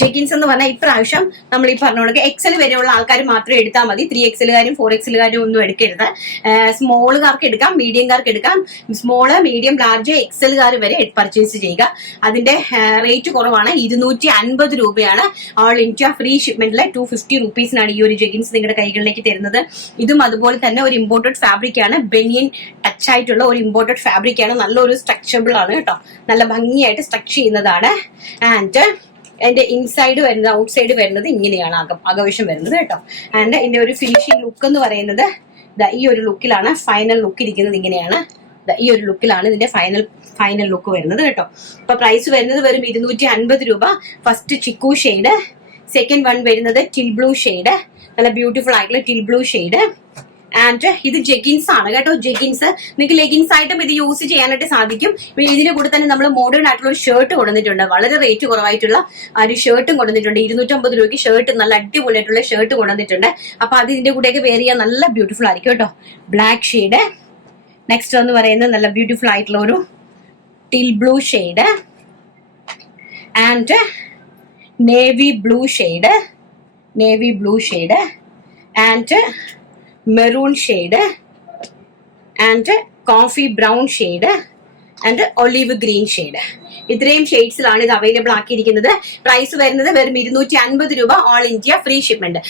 Jeggings എന്ന് പറഞ്ഞാൽ ഇപ്രാവശ്യം നമ്മൾ ഈ പറഞ്ഞ പോലെ എക്സൽ വരെയുള്ള ആൾക്കാർ മാത്രമേ എടുത്താൽ മതി. 3XL-കാരും 4XL-കാരും ഒന്നും എടുക്കരുത്. സ്മോളുകാർക്ക് എടുക്കാം, മീഡിയംകാർക്ക് എടുക്കാം. സ്മോള്, മീഡിയം, ലാർജ്, എക്സലുകാർ വരെ പർച്ചേസ് ചെയ്യുക. അതിന്റെ റേറ്റ് കുറവാണ്, 250 രൂപയാണ്. ഓൾ ഇന്ത്യ ഫ്രീ ഷിപ്മെന്റിലെ 250 റുപ്പീസിനാണ് ഈ ഒരു ജെഗിൻസ് നിങ്ങളുടെ കൈകളിലേക്ക് തരുന്നത്. ഇതും അതുപോലെ തന്നെ ഒരു ഇമ്പോർട്ടഡ് ഫാബ്രിക് ആണ്, ബെനിയൻ ടച്ച് ആയിട്ടുള്ള ഒരു ഇമ്പോർട്ടഡ് ഫാബ്രിക് ആണ്. നല്ലൊരു സ്ട്രക്ചറബിൾ ആണ് കേട്ടോ, നല്ല ഭംഗിയായിട്ട് സ്ട്രക്ചർ ചെയ്യുന്നതാണ്. ആൻഡ് എന്റെ ഇൻസൈഡ് വരുന്നത്, ഔട്ട് സൈഡ് വരുന്നത് ഇങ്ങനെയാണ് അകവശം വരുന്നത് കേട്ടോ. ആൻഡ് എന്റെ ഒരു ഫിനിഷിംഗ് ലുക്ക് എന്ന് പറയുന്നത് ഈ ഒരു ലുക്കിലാണ്. ഫൈനൽ ലുക്ക് ഇരിക്കുന്നത് ഇങ്ങനെയാണ്. ഈ ഒരു ലുക്കിലാണ് ഇതിന്റെ ഫൈനൽ ലുക്ക് വരുന്നത് കേട്ടോ. അപ്പൊ പ്രൈസ് വരുന്നത് വെറും 250 രൂപ. First chikoo shade, second one വരുന്നത് ടിൽ ബ്ലൂ ഷെയ്ഡ്, നല്ല ബ്യൂട്ടിഫുൾ ആയിട്ടുള്ള ടിൽ ബ്ലൂ ഷെയ്ഡ്. ആൻഡ് ഇത് ജെഗിൻസ് ആണ് കേട്ടോ. ജെഗിൻസ് നിങ്ങൾക്ക് ലെഗിൻസ് ആയിട്ടും ഇത് യൂസ് ചെയ്യാനായിട്ട് സാധിക്കും. ഇതിന്റെ കൂടെ തന്നെ നമ്മൾ മോഡേൺ ആയിട്ടുള്ള ഒരു ഷർട്ട് കൊണ്ടുവന്നിട്ടുണ്ട്, വളരെ റേറ്റ് കുറവായിട്ടുള്ള ഒരു ഷർട്ടും കൊണ്ടുവന്നിട്ടുണ്ട്. 250 രൂപയ്ക്ക് ഷർട്ട്, നല്ല അടിപൊളിയായിട്ടുള്ള ഷർട്ട് കൊണ്ടുവന്നിട്ടുണ്ട്. അപ്പൊ അത് ഇതിന്റെ കൂടെയൊക്കെ വെയർ ചെയ്യാൻ നല്ല ബ്യൂട്ടിഫുൾ ആയിരിക്കും കേട്ടോ. Black shade. നെക്സ്റ്റ് എന്ന് പറയുന്നത് നല്ല ബ്യൂട്ടിഫുൾ ആയിട്ടുള്ള ഒരു till blue shade and navy blue shade and maroon shade and coffee brown shade and olive green shade. ഇത്രയും ഷെയ്ഡ്സിലാണ് ഇത് അവൈലബിൾ ആക്കിയിരിക്കുന്നത്. പ്രൈസ് വരുന്നത് വെറും 250 രൂപ, ഓൾ ഇന്ത്യ ഫ്രീ ഷിപ്മെന്റ്.